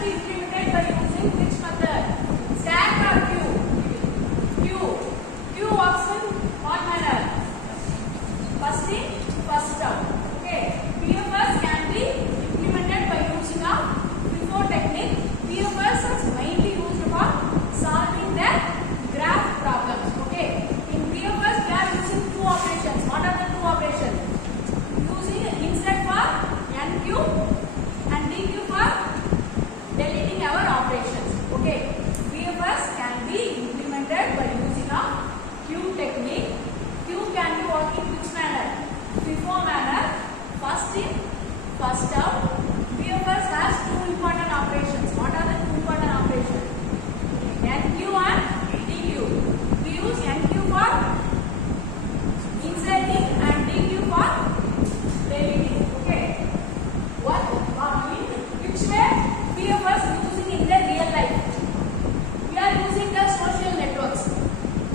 can be implemented by using which method? Stack or queue? Queue works in what manner? First in, first out. Okay. BFS can be implemented by using a FIFO technique. BFS is mainly used for solving the graph problems. Okay. In BFS, we are using two operations. What are the two operations? Using insert for NQ and DQ for deleting our operations. Okay. BFS can be implemented by using a queue technique. Queue can be working which manner? FIFO manner. First in, first out. BFS has two important operations. What are the two important operations? NQ and DQ. We use NQ for inserting and DQ for deleting. Okay. What in which way BFS using in the real life? We are using the social networks.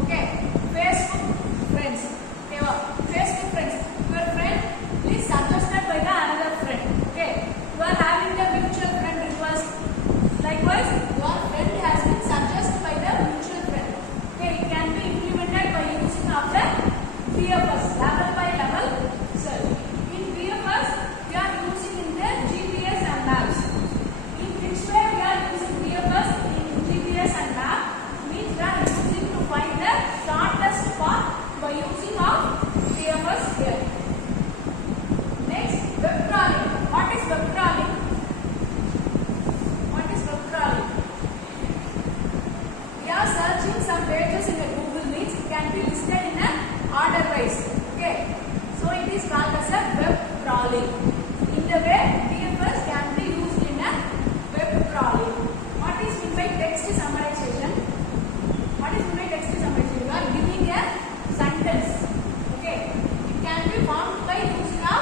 Okay. Facebook friends. Okay. Facebook friends. Your friend is suggested by the another friend. Okay. You are having the mutual friend request. Likewise, your friend has been suggested by the mutual friend. Okay. It can be implemented by using of the BFS, level by level search. In BFS, we are using in the GPS and maps. In which way we are using BFS in GPS and map? Means we are using to find the shortest path by using of BFS here. Next, web crawling. What is web crawling? What is web crawling? We are searching some pages in a Google Meet. It can be listed in an order wise. Okay. So it is called as a web crawling. In the way, BFS can be used in a web crawling. What is meant by text summarization? What is meant by text summarization? You are giving a sentence. Okay. It can be formed by using a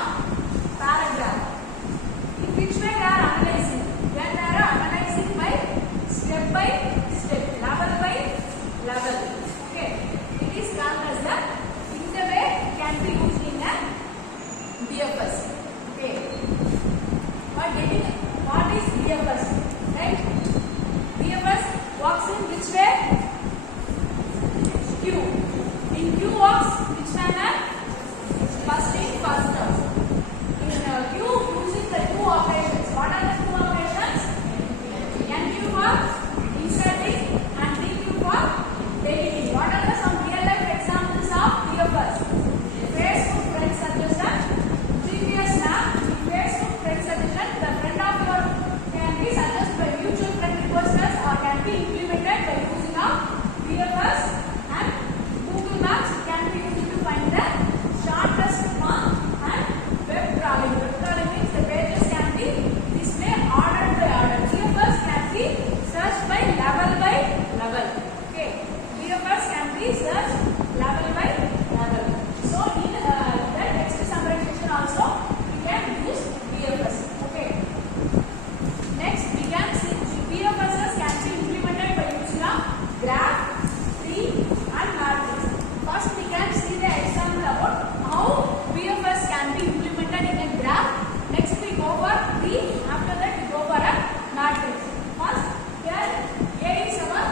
paragraph. In which way we are analyzing? We are analyzing by step, level by level. Okay. It is called as a in the way can be used in a BFS. Okay. What is BFS? Right? BFS works in which way? Queue. In queue works which manner? First in, first out. In queue using the two operations. What are the two operations? NQ for inserting and DQ for deleting. What are the some real life examples of BFS? Facebook friend suggestion, GPS map. In Facebook friend suggestion, the friend of your can be suggested by mutual friend requesters or can be implemented by using of BFS, and Google Maps can be used to find the shortest path, and web crawling. Web crawling means the pages can be displayed order by order. BFS can be searched by level. Okay. BFS can be searched level by level. So in the text summarization also we can use BFS. Okay. Next we can see BFSs can be implemented by using a graph, tree and matrix. First we can see the example about how BFS can be implemented in a graph. Next we go for tree. After that we go for a matrix. First here A is our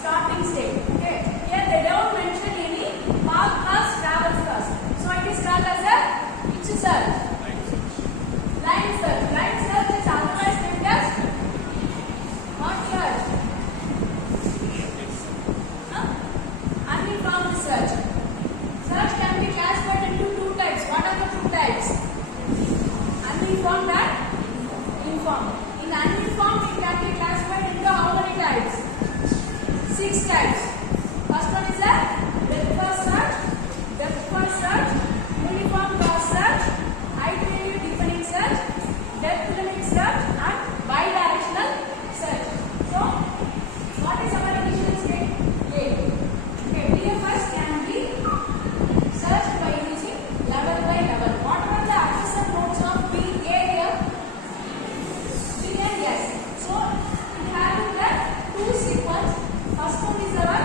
starting state. Okay. Here they don't mention any path first, travel first. So it is called as a which search? Line search. Line search is otherwise named as what search? Uninformed search. Search can be classified into two types. What are the two types? Uninformed and informed. In uninformed, it can be classified into how many types? 6 types. First one is a depth first search, uniform cross search, iterative deepening search, depth limit search, and bidirectional search. So, what is our initial state? A. Okay, BFS can be searched by using level by level. What are the adjacent nodes of B, A here? B and S. So, it having the two sequence. First one is our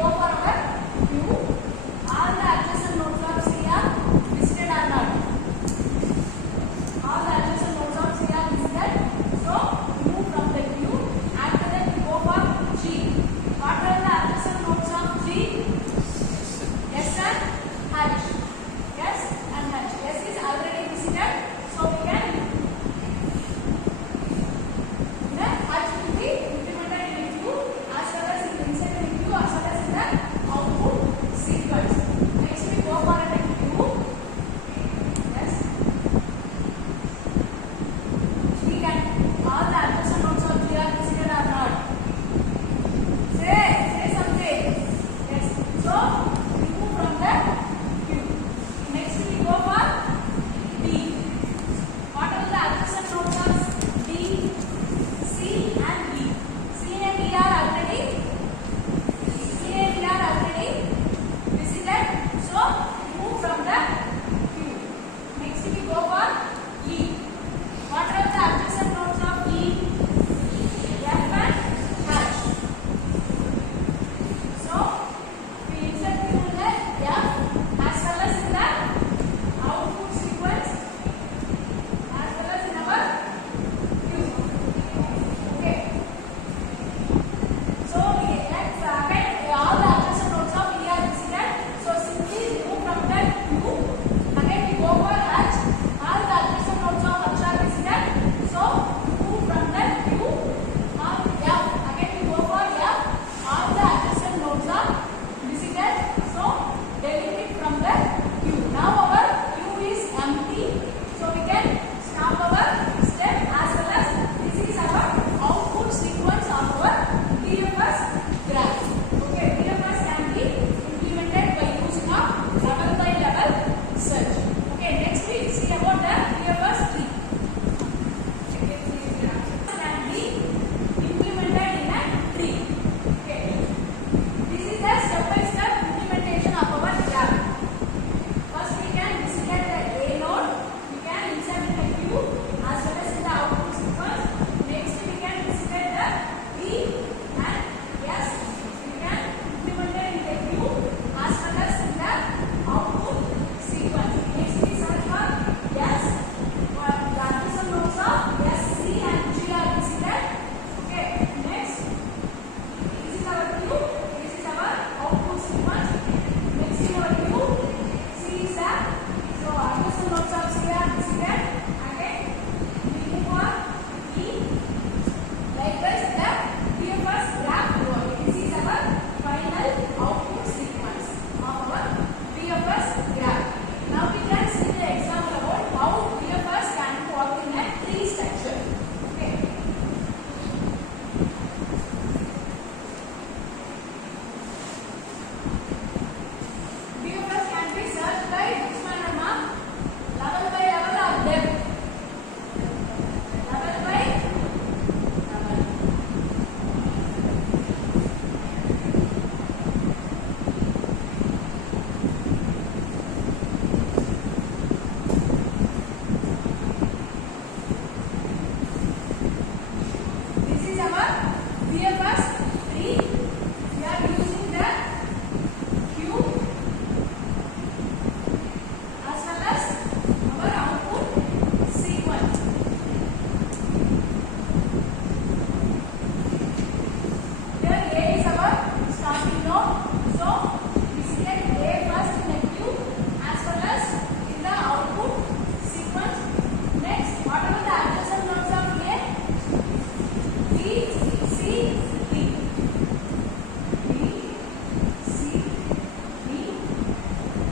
go for our Q. All the adjacent nodes of C are visited or not? All the adjacent nodes of C are visited. So move from the Q. After that we go for G. What are the adjacent nodes of G? S and H. S and H. S is already visited. So we can then H will be implemented in the Q as well as in the inside the Q as well as in the output sequence. Next we go for the Q. Yes. G can all the adjacent nodes of G are visited or not? Say something. Yes. So we move from the Q. Next we go for D. What are the adjacent nodes of D, C and E? C and E are already visited. So move from the Q. Next we go for E. What are the adjacent nodes of E? F and H. So we insert Q in the F as well as in the output sequence as well as in our Q. Okay. So let's again all the adjacent nodes of E are visited. So simply remove from the Q. Again we go for H. All the adjacent nodes of H are visited. So move from the Q on F. Again we go for F. All the adjacent nodes are visited. So delete it from the Q. Now our Q is empty. So we can stop our step as well as this is our output sequence of our DFS graph. Okay, DFS can be implemented by using of level by level search. Okay, next we see about the DFS tree. Can be implemented in a tree. Okay, this is the step-by-step implementation of our graph. First we can visit the A node. We can insert in the Q as well as in the output sequence. Next we can visit the B and S. We can implement it in the Q as well as in the output sequence. Next we search for S. The adjacent nodes of S, C and G are visited. Okay. Next, this is our Q. This is our output sequence. Next in our Q, C is there. So adjacent nodes of C are visited. Again, we move on E. Likewise, the DFS graph work. This is our final output sequence of our DFS graph. Now we can see the example about how DFS can work in a tree structure. Okay. DFS can be searched by which manner, ma'am? Level by level or depth? Level by level. This is our DFS tree. We are using the Q as well as our output sequence. Here A is our starting node. So we select A first in the Q as well as in the output sequence. Next, whatever the adjacent nodes of A, B, C, D. B, C, D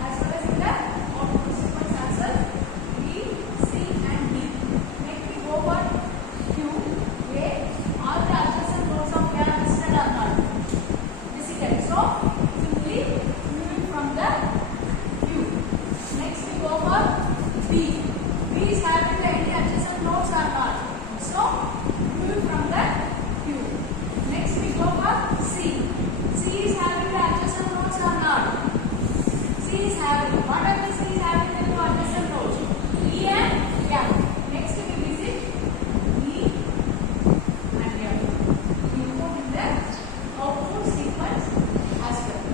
as well as in the output sequence as well. B, C and D. Next we go for Q, A. All the adjacent nodes of A are visited or not? Visited. So simply move from the Q. Next we go for B. B is having the any adjacent nodes or not? So move from the Q. Next we go for C. C is having the adjacent nodes or not? C is having. What are the C is having the two adjacent nodes? E and F. Next we visit E and F. We move in the output sequence as well.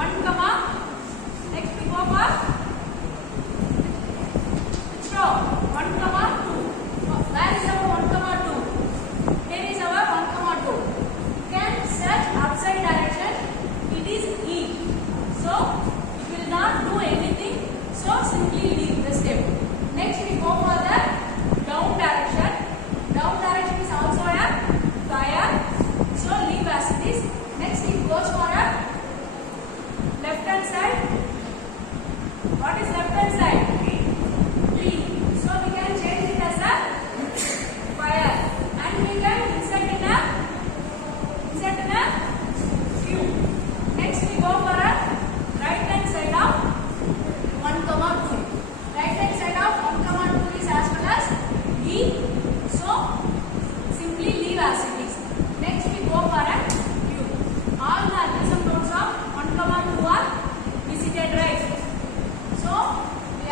1 comma. Next we go for which row? 1 comma 2. Where is our 1 comma 2? Here is our 1 comma 2. You can search upside direction. It is E. So it will not do anything. So simply leave the step. Next we go for the down direction. Down direction is also a fire. So leave as it is. Next it goes for a left hand side. What is left hand side? Leave. So we can change it as a fire. And we can insert in a queue. Next we go for a right hand side of 1 comma 2. Right hand side of 1 comma 2 is as well as E. So simply leave as it is. Next we go for a queue. All the adjacent nodes of 1 comma 2 are visited, right? So we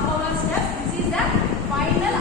half hour step. This is the final